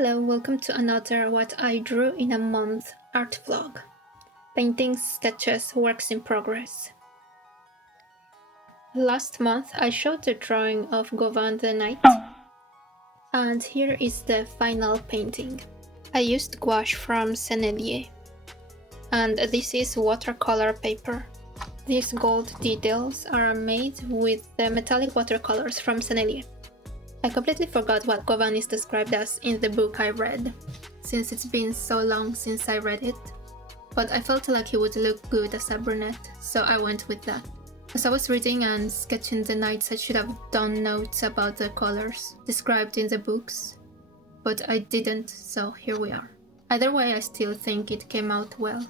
Hello, welcome to another What I Drew in a Month art vlog. Paintings, sketches, works in progress. Last month I showed the drawing of Gauvin the Knight, and here is the final painting. I used gouache from Sennelier, and this is watercolor paper. These gold details are made with the metallic watercolors from Sennelier. I completely forgot what Gauvin is described as in the book I read, since it's been so long since I read it, but I felt like he would look good as a brunette, so I went with that. As I was reading and sketching the knights, I should have done notes about the colors described in the books, but I didn't, so here we are. Either way, I still think it came out well.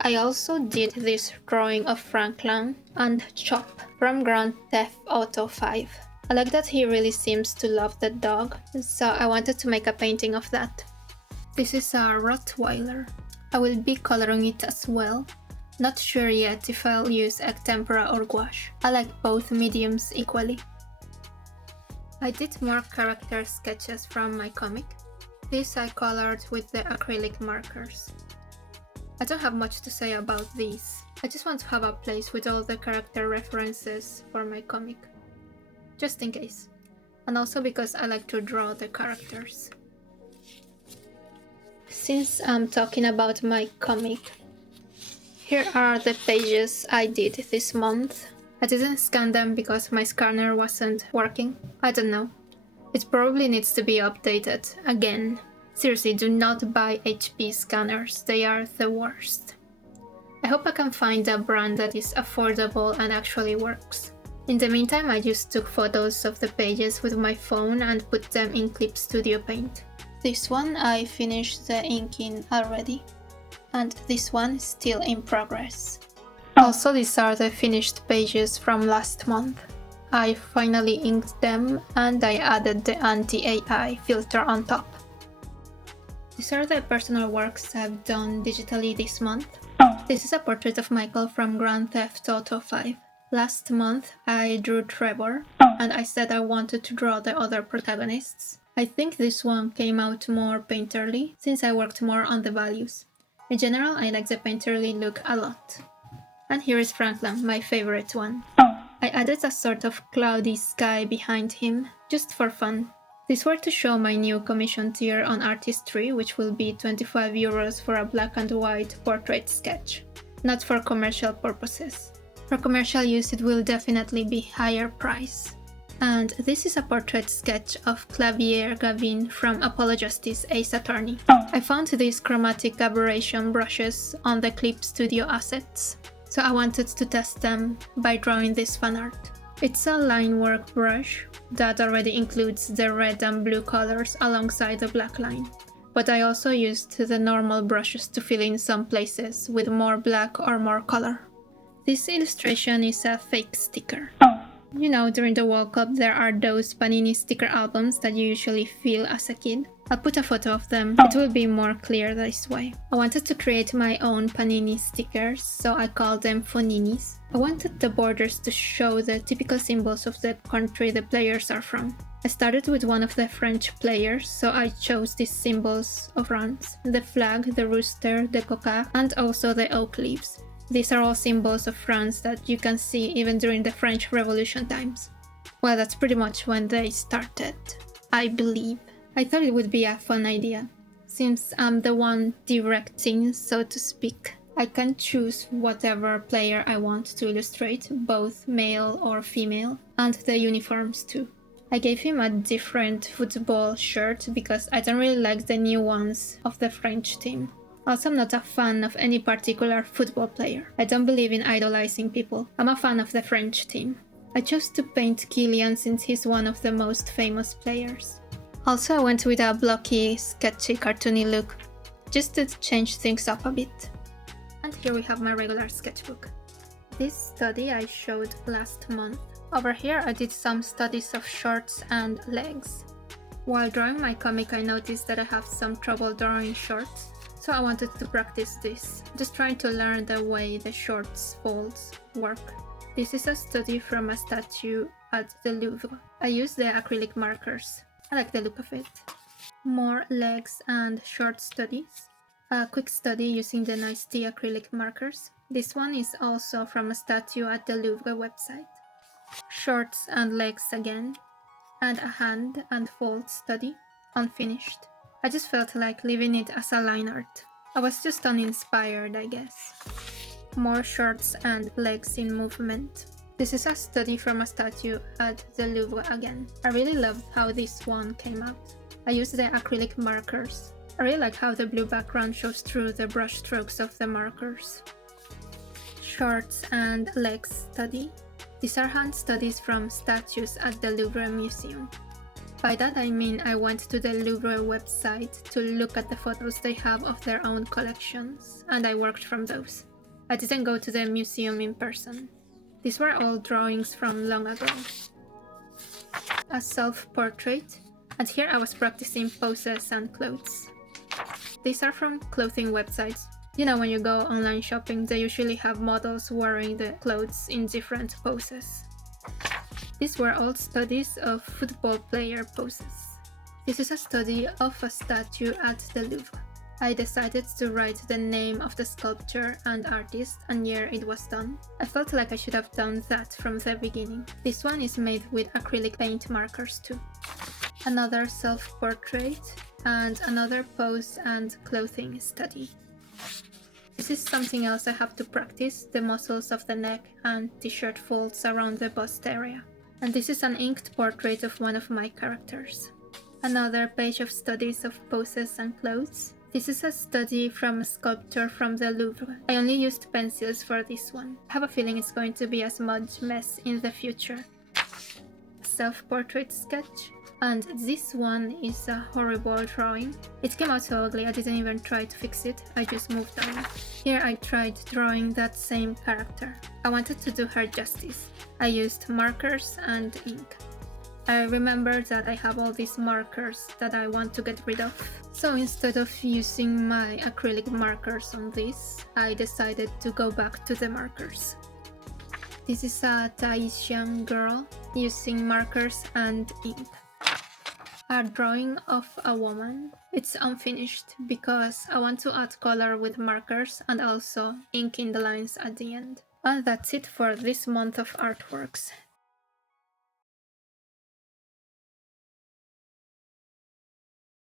I also did this drawing of Franklin and Chop from Grand Theft Auto 5. I like that he really seems to love the dog, so I wanted to make a painting of that. This is a Rottweiler. I will be coloring it as well. Not sure yet if I'll use egg tempera or gouache. I like both mediums equally. I did more character sketches from my comic. This I colored with the acrylic markers. I don't have much to say about these. I just want to have a place with all the character references for my comic. Just in case. And also because I like to draw the characters. Since I'm talking about my comic, here are the pages I did this month. I didn't scan them because my scanner wasn't working. I don't know. It probably needs to be updated again. Seriously, do not buy HP scanners, they are the worst. I hope I can find a brand that is affordable and actually works. In the meantime, I just took photos of the pages with my phone and put them in Clip Studio Paint. This one I finished the inking already, and this one is still in progress. Also, these are the finished pages from last month. I finally inked them and I added the anti-AI filter on top. These are the personal works I've done digitally this month. This is a portrait of Michael from Grand Theft Auto 5. Last month I drew Trevor, and I said I wanted to draw the other protagonists. I think this one came out more painterly, since I worked more on the values. In general, I like the painterly look a lot. And here is Franklin, my favorite one. I added a sort of cloudy sky behind him, just for fun. These were to show my new commission tier on Artistry, which will be €25 for a black and white portrait sketch, not for commercial purposes. For commercial use it will definitely be higher price. And this is a portrait sketch of Clavier Gavin from Apollo Justice Ace Attorney. I found these chromatic aberration brushes on the Clip Studio assets, so I wanted to test them by drawing this fan art. It's a line work brush that already includes the red and blue colors alongside the black line. But I also used the normal brushes to fill in some places with more black or more color. This illustration is a fake sticker. You know, during the World Cup there are those Panini sticker albums that you usually feel as a kid. I'll put a photo of them, it will be more clear this way. I wanted to create my own Panini stickers, so I called them Foninis. I wanted the borders to show the typical symbols of the country the players are from. I started with one of the French players, so I chose these symbols of France. The flag, the rooster, the coca, and also the oak leaves. These are all symbols of France that you can see even during the French Revolution times. Well, that's pretty much when they started, I believe. I thought it would be a fun idea. Since I'm the one directing, so to speak, I can choose whatever player I want to illustrate, both male or female, and the uniforms too. I gave him a different football shirt because I don't really like the new ones of the French team. Also, I'm not a fan of any particular football player. I don't believe in idolizing people. I'm a fan of the French team. I chose to paint Kylian since he's one of the most famous players. Also, I went with a blocky, sketchy, cartoony look, just to change things up a bit. And here we have my regular sketchbook. This study I showed last month. Over here I did some studies of shorts and legs. While drawing my comic I noticed that I have some trouble drawing shorts, so I wanted to practice this, just trying to learn the way the shorts folds work. This is a study from a statue at the Louvre. I used the acrylic markers. I like the look of it. More legs and short studies. A quick study using the nice tea acrylic markers. This one is also from a statue at the Louvre website. Shorts and legs again. And a hand and fold study, unfinished. I just felt like leaving it as a line art. I was just uninspired, I guess. More shorts and legs in movement. This is a study from a statue at the Louvre again. I really loved how this one came out. I used the acrylic markers. I really like how the blue background shows through the brush strokes of the markers. Shorts and legs study. These are hand studies from statues at the Louvre Museum. By that I mean I went to the Louvre website to look at the photos they have of their own collections, and I worked from those. I didn't go to the museum in person. These were all drawings from long ago. A self-portrait, and here I was practicing poses and clothes. These are from clothing websites. You know, when you go online shopping, they usually have models wearing the clothes in different poses. These were all studies of football player poses. This is a study of a statue at the Louvre. I decided to write the name of the sculptor and artist and year it was done. I felt like I should have done that from the beginning. This one is made with acrylic paint markers too. Another self-portrait and another pose and clothing study. This is something else I have to practice, the muscles of the neck and t-shirt folds around the bust area. And this is an inked portrait of one of my characters. Another page of studies of poses and clothes. This is a study from a sculptor from the Louvre. I only used pencils for this one. I have a feeling it's going to be a smudge mess in the future. A self-portrait sketch. And this one is a horrible drawing. It came out so ugly I didn't even try to fix it, I just moved on. Here I tried drawing that same character. I wanted to do her justice. I used markers and ink. I remember that I have all these markers that I want to get rid of. So instead of using my acrylic markers on this, I decided to go back to the markers. This is a Tahitian girl using markers and ink. A drawing of a woman. It's unfinished because I want to add color with markers and also ink in the lines at the end. And that's it for this month of artworks.